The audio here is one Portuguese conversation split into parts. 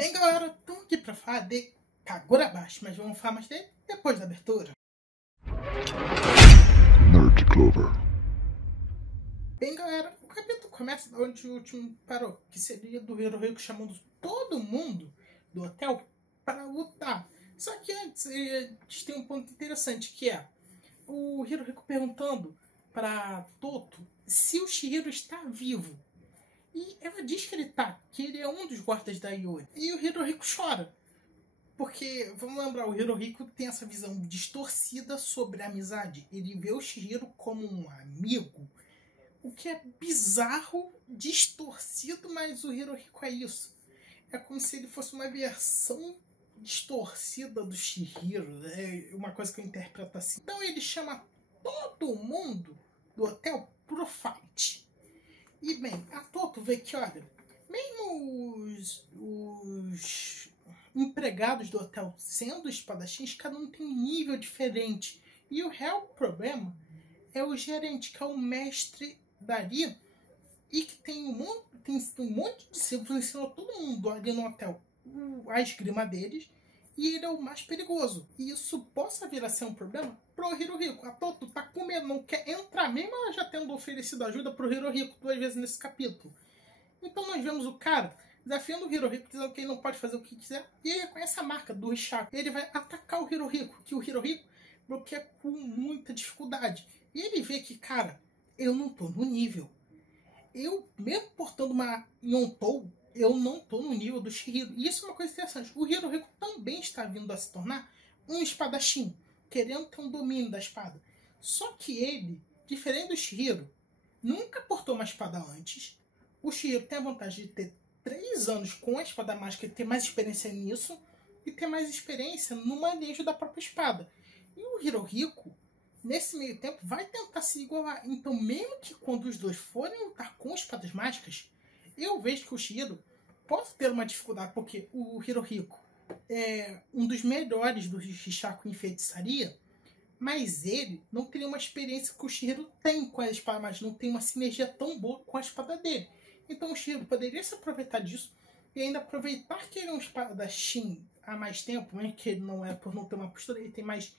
Bem, galera, estamos aqui para falar de Kagurabashi, mas vamos falar mais dele depois da abertura. Nerd Clover. Bem, galera, o capítulo começa onde o último parou, que seria do Hirohiko chamando todo mundo do hotel para lutar. Só que antes, a gente tem um ponto interessante, que é o Hirohiko perguntando para Toto se o Chihiro está vivo. E ela diz que ele tá, que ele é um dos guardas da Yori. E o Hirohiko chora. Porque, vamos lembrar, o Hirohiko tem essa visão distorcida sobre a amizade. Ele vê o Chihiro como um amigo. O que é bizarro, distorcido, mas o Hirohiko é isso. É como se ele fosse uma versão distorcida do Chihiro. É uma coisa que eu interpreto assim. Então ele chama todo mundo do hotel pro fight. E bem, a Toto vê que, olha, mesmo os empregados do hotel sendo espadachins, cada um tem um nível diferente. E o real problema é o gerente, que é o mestre dali, e que tem um monte de discípulos, ensinou todo mundo ali no hotel a esgrima deles, e ele é o mais perigoso. E isso possa vir a ser um problema pro Hirohiko. A Toto tá com medo, não quer entrar, mesmo ela já tendo oferecido ajuda pro Hirohiko 2 vezes nesse capítulo. Então nós vemos o cara desafiando o Hirohiko, dizendo que ele não pode fazer o que quiser, e ele reconhece a marca do Hishaku. Ele vai atacar o Hirohiko, que o Hirohiko bloqueia com muita dificuldade. E ele vê que, cara, eu não tô no nível. Eu, mesmo portando uma Yontou, eu não tô no nível do Chihiro. E isso é uma coisa interessante. O Hirohiko também está vindo a se tornar um espadachim, querendo ter um domínio da espada. Só que ele, diferente do Chihiro, nunca portou uma espada antes. O Chihiro tem a vantagem de ter 3 anos com a espada mágica e ter mais experiência nisso, e ter mais experiência no manejo da própria espada. E o Hirohiko, nesse meio tempo, vai tentar se igualar. Então, mesmo que quando os dois forem lutar com espadas mágicas, eu vejo que o Chihiro pode ter uma dificuldade, porque o Hirohiko é um dos melhores do Hishaku em feitiçaria, mas ele não teria uma experiência que o Chihiro tem com a espada mágica, não tem uma sinergia tão boa com a espada dele. Então o Chihiro poderia se aproveitar disso e ainda aproveitar que ele é um espadachim há mais tempo, né? Que ele não é por não ter uma postura, ele tem mais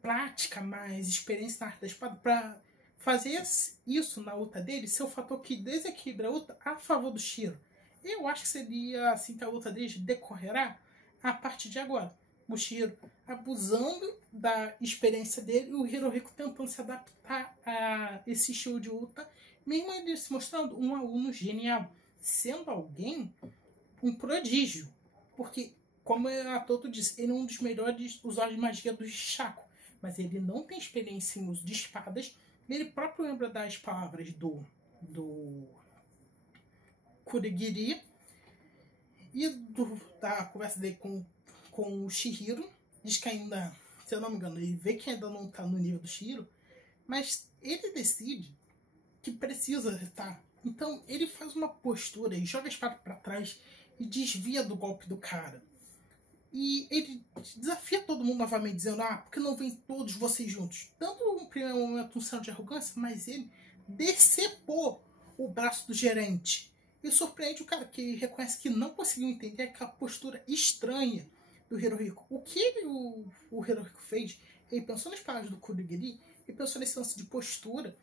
prática, mais experiência na arte da espada, para fazer isso na luta dele ser o fator que desequilibra a luta a favor do Chihiro. Eu acho que seria assim que a luta deles decorrerá a partir de agora. O Chihiro abusando da experiência dele e o Hirohiko tentando se adaptar a esse estilo de luta, mesmo ele se mostrando um aluno genial, sendo alguém um prodígio. Porque, como a Toto disse, ele é um dos melhores usuários de magia do Hishaku, mas ele não tem experiência em uso de espadas. Ele próprio lembra das palavras do Kurigiri e da conversa dele com o Chihiro. Diz que ainda, se eu não me engano, ele vê que ainda não está no nível do Chihiro, mas ele decide que precisa estar. Então ele faz uma postura e joga a espada para trás e desvia do golpe do cara. E ele desafia todo mundo novamente, dizendo: ah, porque não vem todos vocês juntos? Tanto no primeiro momento um sinal de arrogância, mas ele decepou o braço do gerente. E surpreende o cara, que reconhece que não conseguiu entender aquela postura estranha do Hirohiko. O que o Hirohiko fez? Ele pensou nas palavras do Kurigiri, ele pensou nesse lance de postura.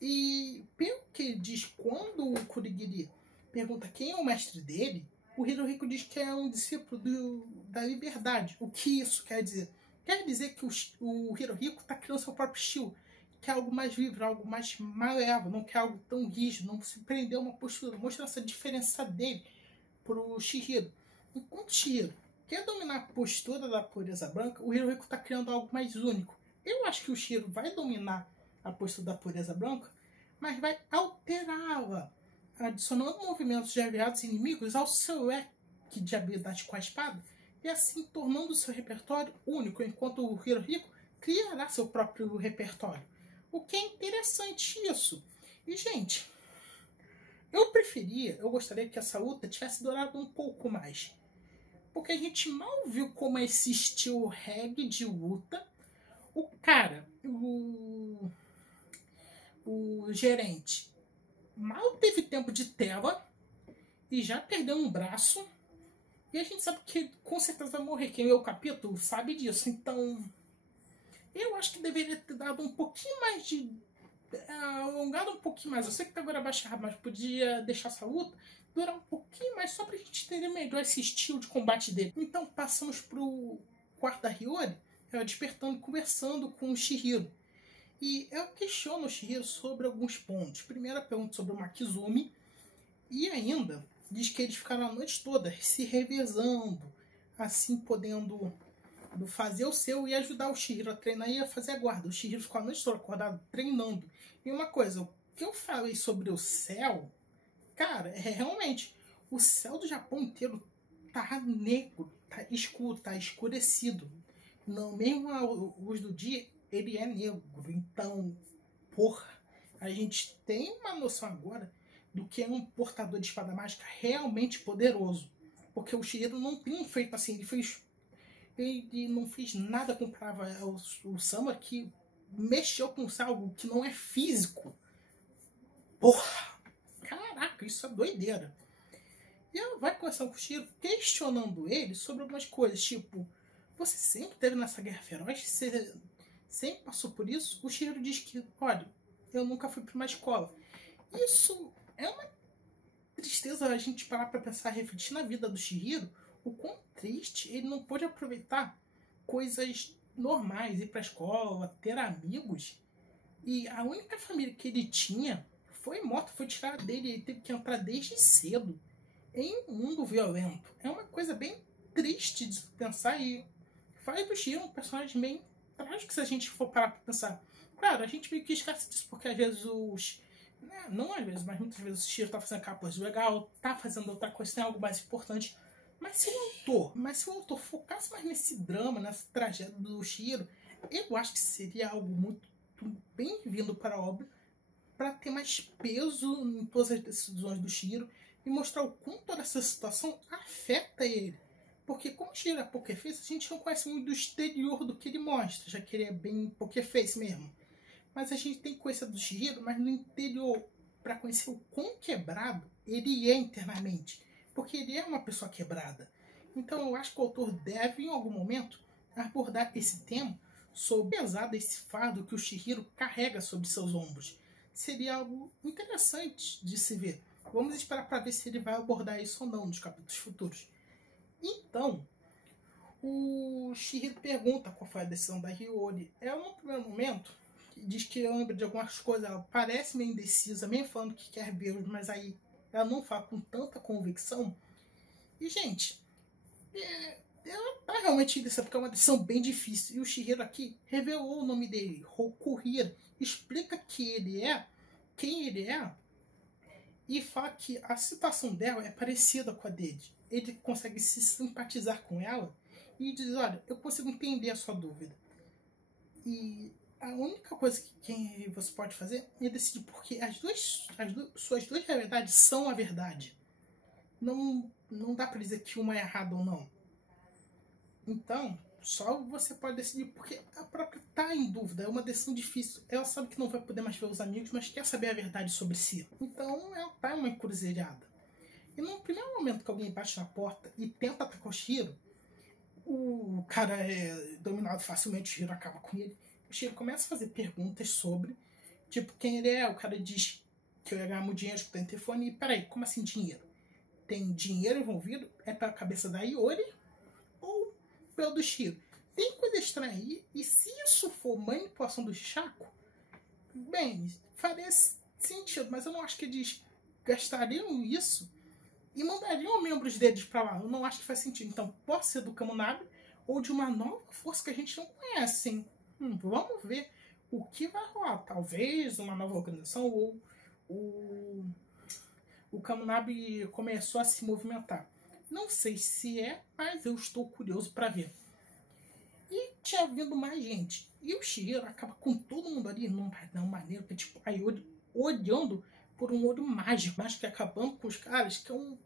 E pelo que ele diz, quando o Kurigiri pergunta quem é o mestre dele, o Hirohiko diz que é um discípulo da liberdade. O que isso quer dizer? Quer dizer que o Hirohiko está criando seu próprio estilo, que é algo mais livre, algo mais maleável, não quer algo tão rígido, não se prender a uma postura, mostrando essa diferença dele para o Chihiro. Enquanto o Chihiro quer dominar a postura da pureza branca, o Hirohiko está criando algo mais único. Eu acho que o Chihiro vai dominar a postura da pureza branca, mas vai alterá-la, adicionando movimentos de aliados inimigos ao seu leque de habilidades com a espada, e assim tornando o seu repertório único, enquanto o Hirohiko criará seu próprio repertório. O que é interessante isso. E, gente, eu gostaria que essa luta tivesse durado um pouco mais. Porque a gente mal viu como é esse estilo reggae de luta. O cara, o gerente, mal teve tempo de tela e já perdeu um braço. E a gente sabe que com certeza vai morrer. Quem lê o capítulo sabe disso. Então, eu acho que deveria ter dado um pouquinho mais de... alongado um pouquinho mais. Eu sei que tá agora baixar, mas podia deixar essa luta durar um pouquinho mais só pra gente entender melhor esse estilo de combate dele. Então, passamos pro quarto da Hiyori, ela despertando, conversando com o Chihiro. E ela questiona o Chihiro sobre alguns pontos. Primeiro, ela pergunta sobre o Makizumi. E ainda diz que eles ficaram a noite toda se revezando, assim podendo fazer o seu e ajudar o Chihiro a treinar e a fazer a guarda. O Chihiro ficou a noite toda acordado treinando. E uma coisa, o que eu falei sobre o céu, cara, é realmente, o céu do Japão inteiro tá negro, tá escuro, tá escurecido. Não, mesmo a luz do dia, ele é negro. Então, porra, a gente tem uma noção agora do que é um portador de espada mágica realmente poderoso. Porque o Chihiro não tem um feito assim, ele não fez nada comparável ao Sama, que mexeu com algo que não é físico. Porra! Caraca, isso é doideira. E ela vai conversando com o Chihiro, questionando ele sobre algumas coisas, tipo, você sempre esteve nessa guerra feroz? Você sempre passou por isso? O Chihiro diz que, olha, eu nunca fui para uma escola. Isso é uma tristeza a gente parar para pensar, refletir na vida do Chihiro, o quão triste ele não pôde aproveitar coisas normais, ir para a escola, ter amigos. E a única família que ele tinha foi morta, foi tirada dele, ele teve que entrar desde cedo em um mundo violento. É uma coisa bem triste de pensar e faz do Chihiro um personagem bem trágico se a gente for parar para pensar. Claro, a gente meio que esquece disso porque às vezes os... não às vezes, mas muitas vezes o Chihiro tá fazendo cápsulas legal, tá fazendo outra coisa, tem algo mais importante. Mas se o autor focasse mais nesse drama, nessa tragédia do Chihiro, eu acho que seria algo muito bem-vindo para a obra, para ter mais peso em todas as decisões do Chihiro e mostrar o quanto toda essa situação afeta ele. Porque como o Chihiro é poker face, a gente não conhece muito do exterior do que ele mostra, já que ele é bem poker face mesmo. Mas a gente tem coisa do Chihiro, mas no interior, para conhecer o quão quebrado ele é internamente. Porque ele é uma pessoa quebrada. Então eu acho que o autor deve, em algum momento, abordar esse tema sobre pesado esse fardo que o Chihiro carrega sobre seus ombros. Seria algo interessante de se ver. Vamos esperar para ver se ele vai abordar isso ou não nos capítulos futuros. Então, o Chihiro pergunta qual foi a decisão da Hiyori. Ela, no primeiro momento, diz que lembra de algumas coisas, ela parece meio indecisa, meio falando que quer ver, mas aí ela não fala com tanta convicção. E, gente, ela tá realmente indecisa, porque é uma decisão bem difícil. E o Chihiro aqui revelou o nome dele, Rokuhiro. Explica que ele é, quem ele é, e fala que a situação dela é parecida com a dele. Ele consegue se simpatizar com ela e diz, olha, eu consigo entender a sua dúvida. E a única coisa que você pode fazer é decidir, porque suas duas realidades são a verdade. Não dá pra dizer que uma é errada ou não. Então, só você pode decidir, porque a própria tá em dúvida, é uma decisão difícil. Ela sabe que não vai poder mais ver os amigos, mas quer saber a verdade sobre si. Então, ela tá em uma encruzilhada. E no primeiro momento que alguém bate na porta e tenta atacar o Chihiro, o cara é dominado facilmente, o Chihiro acaba com ele. O Chihiro começa a fazer perguntas sobre, tipo, quem ele é. O cara diz que eu ia ganhar muito dinheiro escutando telefone. E peraí, como assim dinheiro? Tem dinheiro envolvido? É pela cabeça da Hiyori ou pelo do Chihiro? Tem coisa estranha aí. E se isso for manipulação do Chaco, bem, faria sentido. Mas eu não acho que eles gastariam isso e mandariam membros deles pra lá. Eu não acho que faz sentido. Então, pode ser do Kamunabi ou de uma nova força que a gente não conhece, hein? Vamos ver o que vai rolar. Talvez uma nova organização ou o Kamunabi começou a se movimentar. Não sei se é, mas eu estou curioso para ver. E tinha vindo mais gente. E o Chihiro acaba com todo mundo ali num maneiro, que tipo, aí olhando por um olho mágico, mas que acabando com os caras, que é um...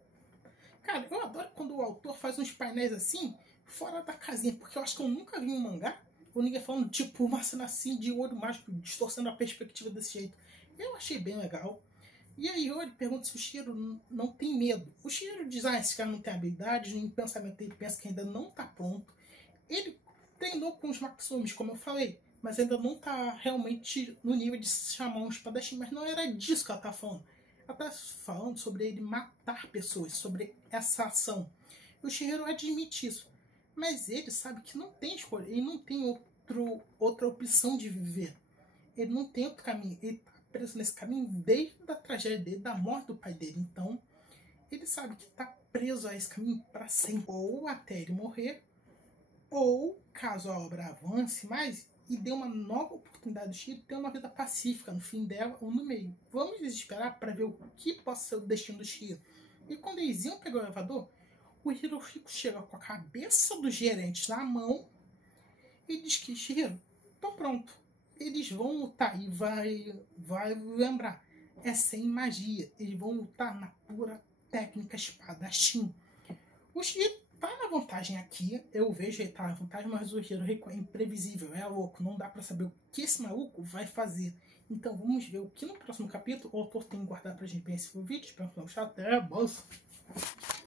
Cara, eu adoro quando o autor faz uns painéis assim, fora da casinha, porque eu acho que eu nunca vi um mangá ou ninguém falando, tipo, uma cena assim de olho mágico, distorcendo a perspectiva desse jeito. Eu achei bem legal. E aí ele pergunta se o Shihiro não tem medo. O Shihiro diz, esse cara não tem habilidade, no pensamento ele pensa que ainda não está pronto. Ele treinou com os Maxumis, como eu falei, mas ainda não está realmente no nível de chamar um espadachim, mas não era disso que ela está falando. Ela está falando sobre ele matar pessoas, sobre essa ação. E o Shihiro admite isso, mas ele sabe que não tem escolha, ele não tem outra opção de viver. Ele não tem outro caminho, ele está preso nesse caminho desde a tragédia dele, da morte do pai dele. Então, ele sabe que está preso a esse caminho para sempre, ou até ele morrer, ou, caso a obra avance mais e dê uma nova oportunidade do Shihiro ter uma vida pacífica no fim dela ou no meio. Vamos esperar para ver o que possa ser o destino do Shihiro. E quando eles iam pegar o elevador, o Hirohiko chega com a cabeça dos gerentes na mão e diz que, Shihiro, tô pronto. Eles vão lutar e vai lembrar. É sem magia. Eles vão lutar na pura técnica espadachim. O Shihiro tá na vantagem aqui. Eu vejo ele tá na vantagem, mas o Hirohiko é imprevisível. É louco. Não dá pra saber o que esse maluco vai fazer. Então vamos ver o que no próximo capítulo o autor tem que guardar pra gente bem esse vídeo. Espero que tenham gostado. Até a próxima.